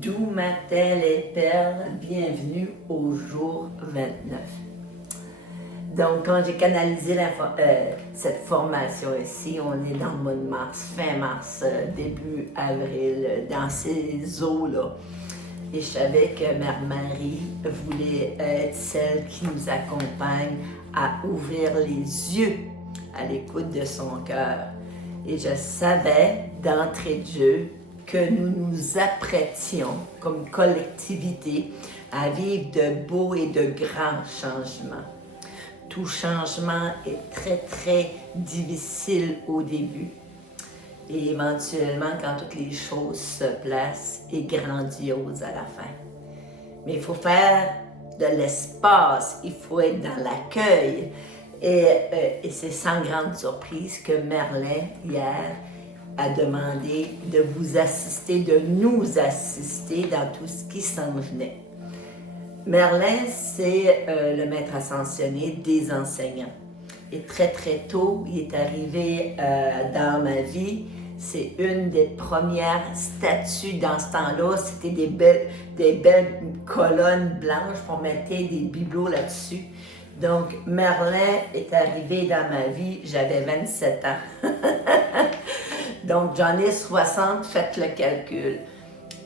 Doux matin les perles, bienvenue au jour 29. Donc, quand j'ai canalisé cette formation ici, on est dans le mois de mars, fin mars, début avril, dans ces eaux-là. Et je savais que Mère Marie voulait être celle qui nous accompagne à ouvrir les yeux à l'écoute de son cœur. Et je savais d'entrée de jeu que nous nous apprêtions comme collectivité à vivre de beaux et de grands changements. Tout changement est très, très difficile au début. Et éventuellement, quand toutes les choses se placent, est grandiose à la fin. Mais il faut faire de l'espace, il faut être dans l'accueil. Et c'est sans grande surprise que Merlin, hier, a demandé de vous assister, de nous assister dans tout ce qui s'en venait. Merlin, c'est le maître ascensionné des enseignants. Et très, très tôt, il est arrivé dans ma vie. C'est une des premières statues dans ce temps-là. C'était des belles colonnes blanches. On mettait des bibelots là-dessus. Donc, Merlin est arrivé dans ma vie. J'avais 27 ans. Donc, j'en ai 60, faites le calcul.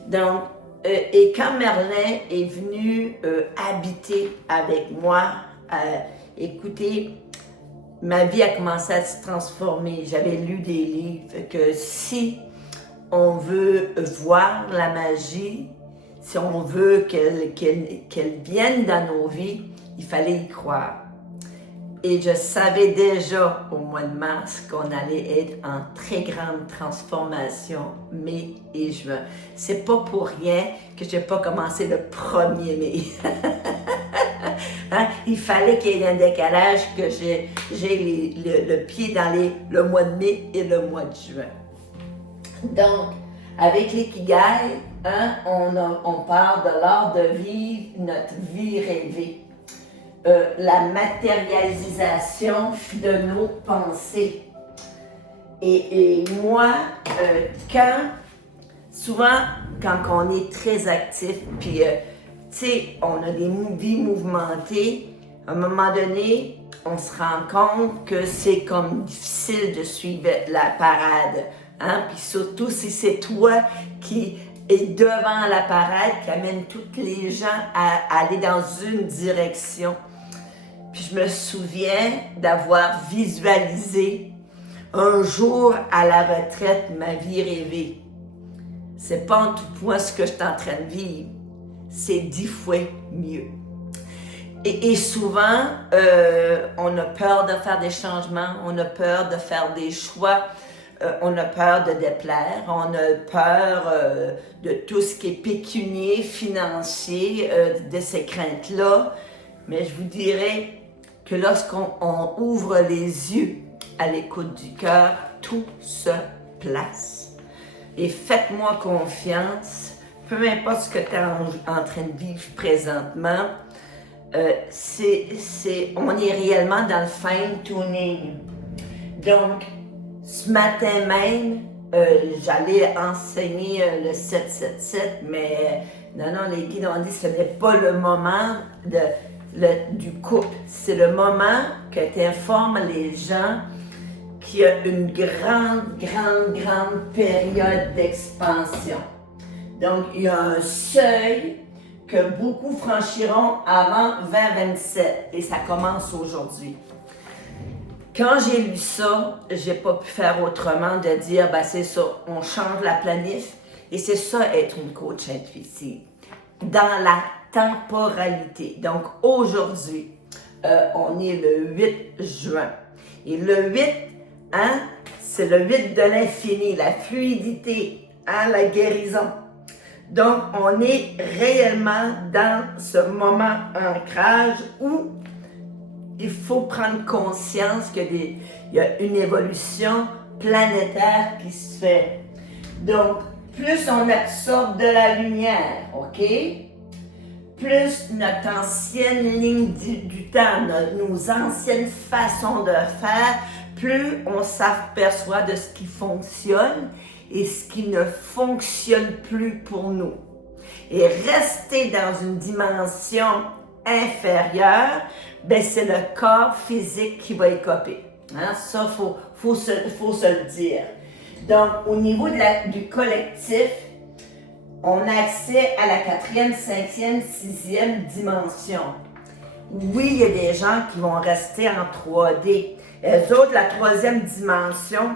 Donc, et quand Merlin est venu habiter avec moi, écoutez, ma vie a commencé à se transformer. J'avais lu des livres que si on veut voir la magie, si on veut qu'elle vienne dans nos vies, il fallait y croire. Et je savais déjà au mois de mars qu'on allait être en très grande transformation, mai et juin. C'est pas pour rien que j'ai pas commencé le 1er mai. Hein? Il fallait qu'il y ait un décalage, que j'ai le pied dans le mois de mai et le mois de juin. Donc, avec l'Ikigai, hein, on parle de l'art de vivre notre vie rêvée. La matérialisation de nos pensées. Et moi, souvent, quand on est très actif, puis, tu sais, on a des vies mouvementées, à un moment donné, on se rend compte que c'est comme difficile de suivre la parade. Hein? Puis surtout si c'est toi qui est devant la parade, qui amène tous les gens à aller dans une direction. Puis je me souviens d'avoir visualisé un jour à la retraite ma vie rêvée. C'est pas en tout point ce que je suis en train de vivre, c'est 10 fois mieux. Et souvent, on a peur de faire des changements, on a peur de faire des choix, on a peur de déplaire, on a peur de tout ce qui est pécunier, financier, de ces craintes-là. Mais je vous dirais que lorsqu'on ouvre les yeux à l'écoute du cœur, tout se place. Et faites-moi confiance, peu importe ce que tu es en train de vivre présentement, on est réellement dans le fine-tuning. Donc, ce matin même, j'allais enseigner le 777, mais non, les guides ont dit que ce n'est pas le moment du couple. C'est le moment que tu informes les gens qu'il y a une grande période d'expansion. Donc, il y a un seuil que beaucoup franchiront avant 2027 et ça commence aujourd'hui. Quand j'ai lu ça, j'ai pas pu faire autrement de dire, ben c'est ça, on change la planif et c'est ça être une coach intuitive. Dans la temporalité. Donc aujourd'hui, on est le 8 juin. Et le 8, hein, c'est le 8 de l'infini, la fluidité, hein, la guérison. Donc, on est réellement dans ce moment ancrage où il faut prendre conscience qu'il y a une évolution planétaire qui se fait. Donc, plus on absorbe de la lumière, OK? Plus notre ancienne ligne du temps, nos anciennes façons de faire, plus on s'aperçoit de ce qui fonctionne et ce qui ne fonctionne plus pour nous. Et rester dans une dimension inférieure, ben c'est le corps physique qui va écoper. Hein? Ça, faut se le dire. Donc, au niveau du collectif, on a accès à la 4e, 5e, 6e dimension. Oui, il y a des gens qui vont rester en 3D. Les autres, la 3e dimension,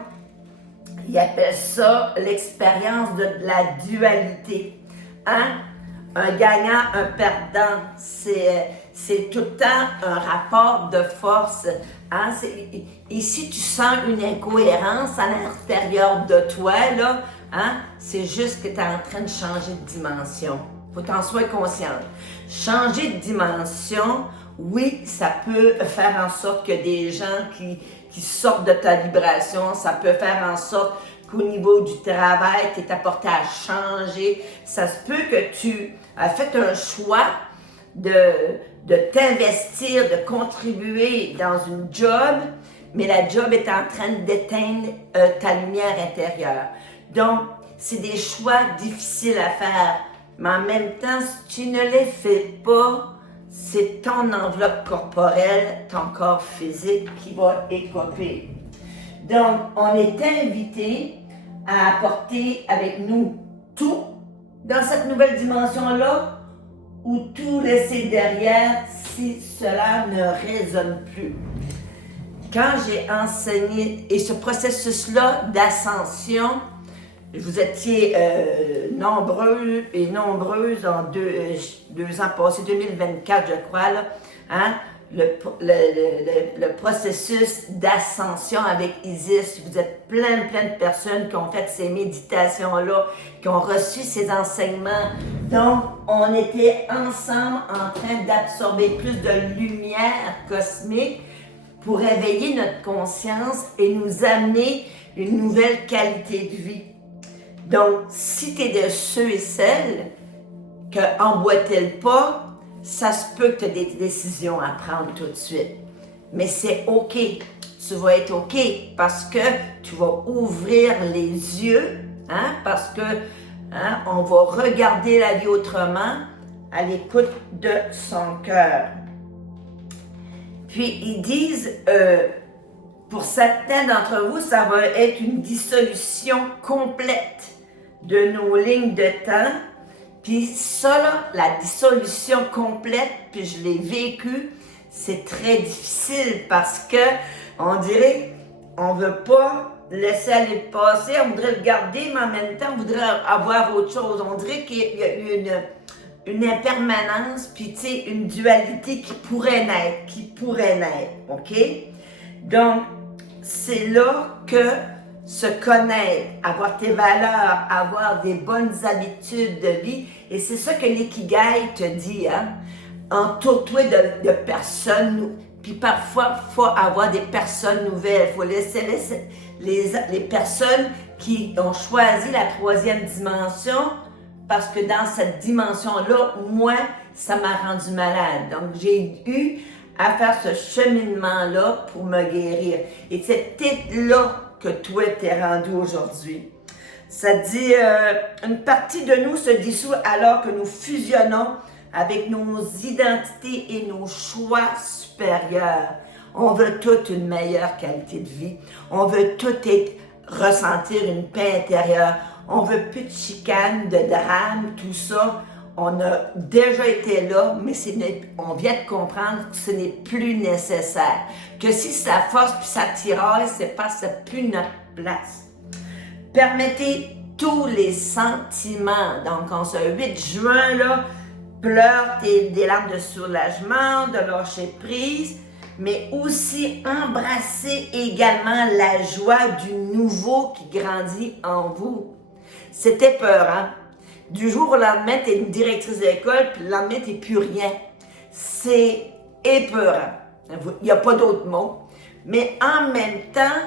ils appellent ça l'expérience de la dualité. Hein? Un gagnant, un perdant, c'est tout le temps un rapport de force. Hein? Et si tu sens une incohérence à l'intérieur de toi, là, hein? C'est juste que tu es en train de changer de dimension. Il faut que tu en sois consciente. Changer de dimension, oui, ça peut faire en sorte que des gens qui sortent de ta vibration, ça peut faire en sorte qu'au niveau du travail, tu es apporté à changer. Ça se peut que tu as fait un choix de t'investir, de contribuer dans une job, mais la job est en train d'éteindre ta lumière intérieure. Donc, c'est des choix difficiles à faire, mais en même temps, si tu ne les fais pas, c'est ton enveloppe corporelle, ton corps physique qui va écoper. Donc, on est invité à apporter avec nous tout dans cette nouvelle dimension-là ou tout laisser derrière si cela ne résonne plus. Quand j'ai enseigné, et ce processus-là d'ascension, vous étiez nombreux et nombreuses en deux ans passés, 2024 je crois, là, hein? Le processus d'ascension avec Isis, vous êtes plein de personnes qui ont fait ces méditations-là, qui ont reçu ces enseignements. Donc, on était ensemble en train d'absorber plus de lumière cosmique pour éveiller notre conscience et nous amener une nouvelle qualité de vie. Donc, si tu es de ceux et celles que emboîter le pas, ça se peut que tu aies des décisions à prendre tout de suite. Mais c'est OK. Tu vas être OK parce que tu vas ouvrir les yeux, hein, parce que hein, on va regarder la vie autrement à l'écoute de son cœur. Puis ils disent, pour certains d'entre vous, ça va être une dissolution complète de nos lignes de temps. Puis ça, là, la dissolution complète, puis je l'ai vécu, c'est très difficile parce que on dirait, on veut pas laisser aller le passé, on voudrait le garder, mais en même temps, on voudrait avoir autre chose. On dirait qu'il y a une impermanence, puis tu sais, une dualité qui pourrait naître, OK? Donc, c'est là que se connaître, avoir tes valeurs, avoir des bonnes habitudes de vie. Et c'est ça que l'Ikigai te dit, hein? Entoure-toi de personnes, puis parfois, il faut avoir des personnes nouvelles. Il faut laisser les personnes qui ont choisi la 3e dimension, parce que dans cette dimension-là, moi, ça m'a rendu malade. Donc, j'ai eu à faire ce cheminement-là pour me guérir. Et c'est peut-être là que toi t'es rendu aujourd'hui. Ça dit, une partie de nous se dissout alors que nous fusionnons avec nos identités et nos choix supérieurs. On veut toute une meilleure qualité de vie. On veut tout ressentir une paix intérieure. On veut plus de chicanes, de drames, tout ça. On a déjà été là, mais on vient de comprendre que ce n'est plus nécessaire. Que si ça force puis ça tiraille, c'est parce que c'est plus notre place. Permettez tous les sentiments. Donc, en ce 8 juin, là, pleure des larmes de soulagement, de lâcher prise, mais aussi embrasser également la joie du nouveau qui grandit en vous. C'était peurant. Du jour au lendemain, tu es une directrice d'école, puis le lendemain, tu n'es plus rien. C'est épeurant. Il n'y a pas d'autre mot. Mais en même temps,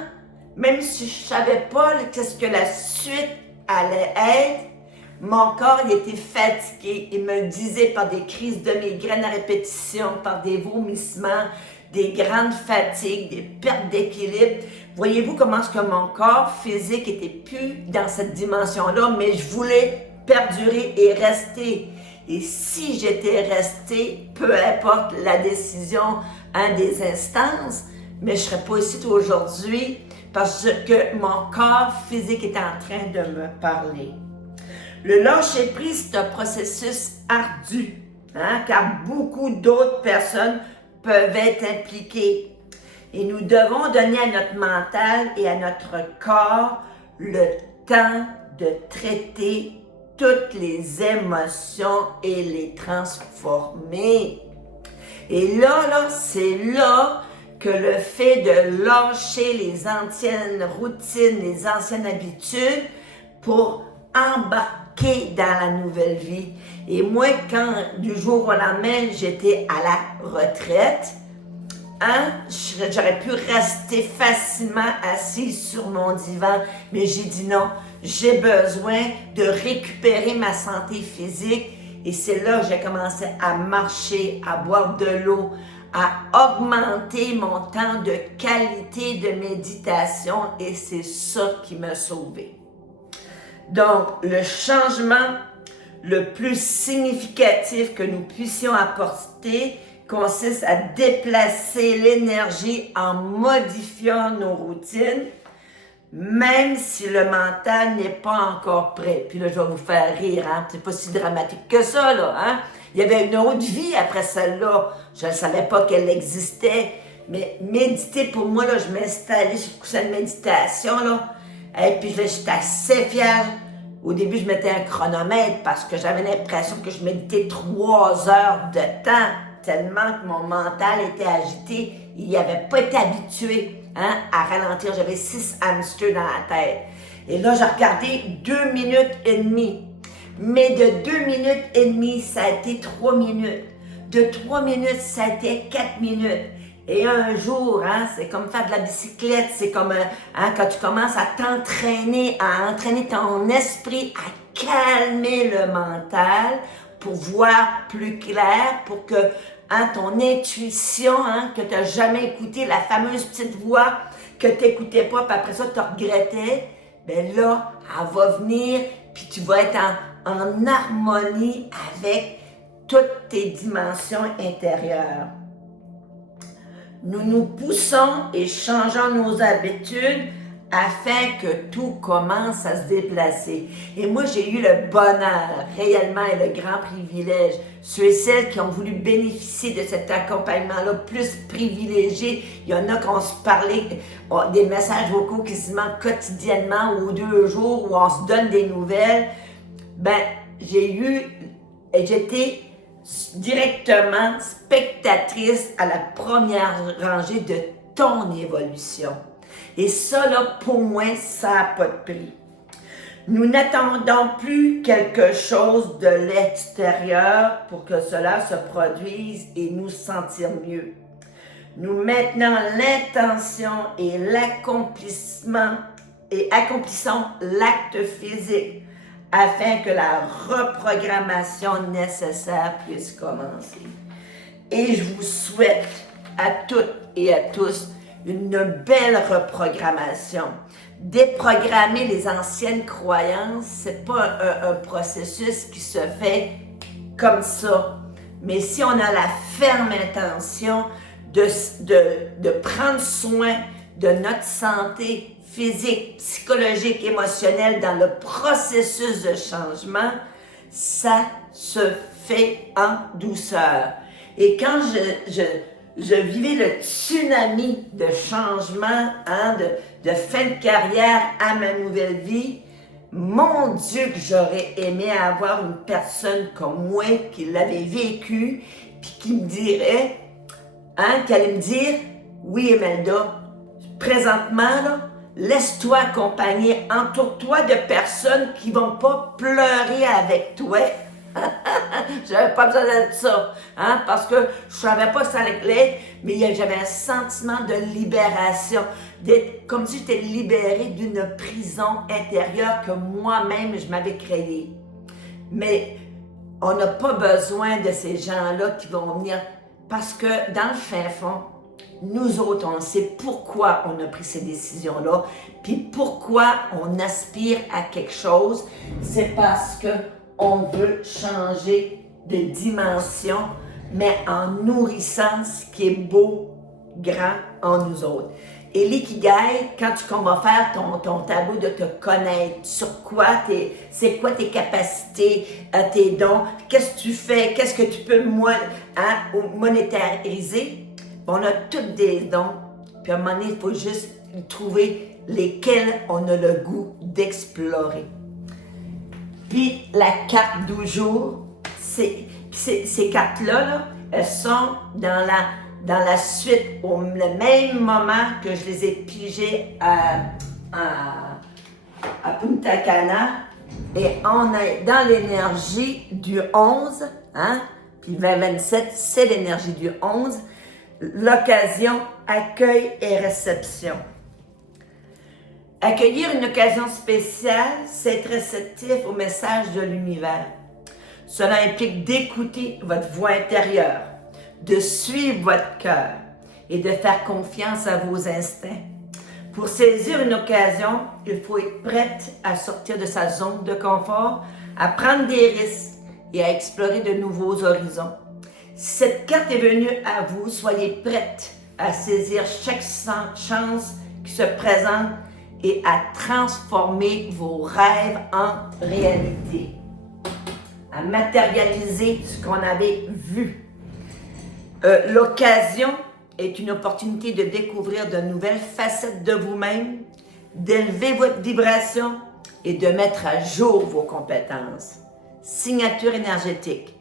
même si je ne savais pas qu'est-ce que la suite allait être, mon corps il était fatigué. Il me disait par des crises de migraine à répétition, par des vomissements, des grandes fatigues, des pertes d'équilibre. Voyez-vous comment est-ce que mon corps physique était plus dans cette dimension-là, mais je voulais perdurer et rester. Et si j'étais restée, peu importe la décision des instances, mais je ne serais pas ici aujourd'hui parce que mon corps physique est en train de me parler. Le lâcher-prise, c'est un processus ardu, car beaucoup d'autres personnes peuvent être impliquées. Et nous devons donner à notre mental et à notre corps le temps de traiter toutes les émotions et les transformer. Et là, c'est là que le fait de lâcher les anciennes routines, les anciennes habitudes pour embarquer dans la nouvelle vie. Et moi, quand du jour au lendemain, j'étais à la retraite, j'aurais pu rester facilement assise sur mon divan, mais j'ai dit non, j'ai besoin de récupérer ma santé physique et c'est là que j'ai commencé à marcher, à boire de l'eau, à augmenter mon temps de qualité de méditation et c'est ça qui m'a sauvée. Donc, le changement le plus significatif que nous puissions apporter consiste à déplacer l'énergie en modifiant nos routines, même si le mental n'est pas encore prêt. Puis là, je vais vous faire rire, c'est pas si dramatique que ça, là, Il y avait une autre vie après celle-là. Je ne savais pas qu'elle existait, mais méditer, pour moi, là, je m'installais sur le coussin de méditation, là, et puis là, j'étais assez fière. Au début, je mettais un chronomètre parce que j'avais l'impression que je méditais 3 heures de temps, tellement que mon mental était agité. Il n'avait pas été habitué à ralentir. J'avais 6 hamsters dans la tête. Et là, j'ai regardé 2 minutes et demie. Mais de 2 minutes et demie, ça a été 3 minutes. De 3 minutes, ça a été 4 minutes. Et un jour, c'est comme faire de la bicyclette, c'est comme quand tu commences à t'entraîner, à entraîner ton esprit, à calmer le mental pour voir plus clair, pour que ton intuition, que tu n'as jamais écouté, la fameuse petite voix que tu n'écoutais pas, puis après ça, tu regrettais, bien là, elle va venir, puis tu vas être en harmonie avec toutes tes dimensions intérieures. Nous nous poussons et changeons nos habitudes afin que tout commence à se déplacer. Et moi, j'ai eu le bonheur, réellement, et le grand privilège. Ceux et celles qui ont voulu bénéficier de cet accompagnement-là, plus privilégié, il y en a qui ont se parlé, des messages vocaux quasiment quotidiennement ou 2 jours, où on se donne des nouvelles. J'étais directement spectatrice à la première rangée de ton évolution. Et ça, là, pour moi, ça n'a pas de prix. Nous n'attendons plus quelque chose de l'extérieur pour que cela se produise et nous sentir mieux. Nous maintenons l'intention et l'accomplissement et accomplissons l'acte physique afin que la reprogrammation nécessaire puisse commencer. Et je vous souhaite à toutes et à tous une belle reprogrammation. Déprogrammer les anciennes croyances, c'est pas un processus qui se fait comme ça. Mais si on a la ferme intention de prendre soin de notre santé physique, psychologique, émotionnelle dans le processus de changement, ça se fait en douceur. Et quand je vivais le tsunami de changement, de fin de carrière à ma nouvelle vie, mon Dieu que j'aurais aimé avoir une personne comme moi qui l'avait vécu, puis qui me dirait, qui allait me dire, oui Imelda, présentement, là, laisse-toi accompagner, entoure-toi de personnes qui vont pas pleurer avec toi. J'avais pas besoin de ça, parce que je savais pas que ça allait l'être, mais j'avais un sentiment de libération, d'être comme si j'étais libérée d'une prison intérieure que moi-même je m'avais créée. Mais on n'a pas besoin de ces gens-là qui vont venir, parce que dans le fin fond, nous autres, on sait pourquoi on a pris ces décisions-là, puis pourquoi on aspire à quelque chose, c'est parce que on veut changer de dimension, mais en nourrissant ce qui est beau, grand en nous autres. Et l'ikigai, quand tu vas faire ton tableau de te connaître, sur quoi c'est quoi tes capacités, tes dons, qu'est-ce que tu fais, qu'est-ce que tu peux monétariser, on a tous des dons, puis à un moment donné, il faut juste trouver lesquels on a le goût d'explorer. Puis la carte du jour, ces cartes-là, là, elles sont dans la suite, le même moment que je les ai pigées à Punta Cana. Et on est dans l'énergie du 11, hein? Puis 2027, c'est l'énergie du 11. L'occasion, accueil et réception. Accueillir une occasion spéciale, c'est être réceptif au message de l'univers. Cela implique d'écouter votre voix intérieure, de suivre votre cœur et de faire confiance à vos instincts. Pour saisir une occasion, il faut être prête à sortir de sa zone de confort, à prendre des risques et à explorer de nouveaux horizons. Si cette carte est venue à vous, soyez prête à saisir chaque chance qui se présente et à transformer vos rêves en réalité, à matérialiser ce qu'on avait vu. L'occasion est une opportunité de découvrir de nouvelles facettes de vous-même, d'élever votre vibration et de mettre à jour vos compétences. Signature énergétique.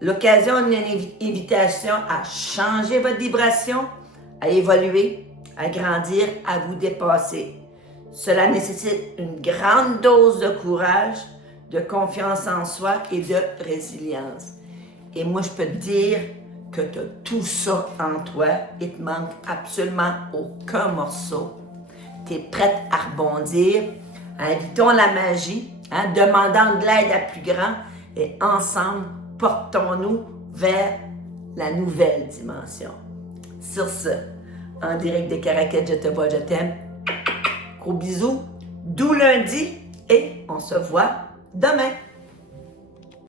L'occasion est une invitation à changer votre vibration, à évoluer, à grandir, à vous dépasser. Cela nécessite une grande dose de courage, de confiance en soi et de résilience. Et moi, je peux te dire que tu as tout ça en toi. Il te manque absolument aucun morceau. Tu es prête à rebondir. Invitons la magie, demandant de l'aide à plus grand et ensemble, portons-nous vers la nouvelle dimension. Sur ce, en direct de Caracal, je te vois, je t'aime. Gros bisous, doux lundi et on se voit demain.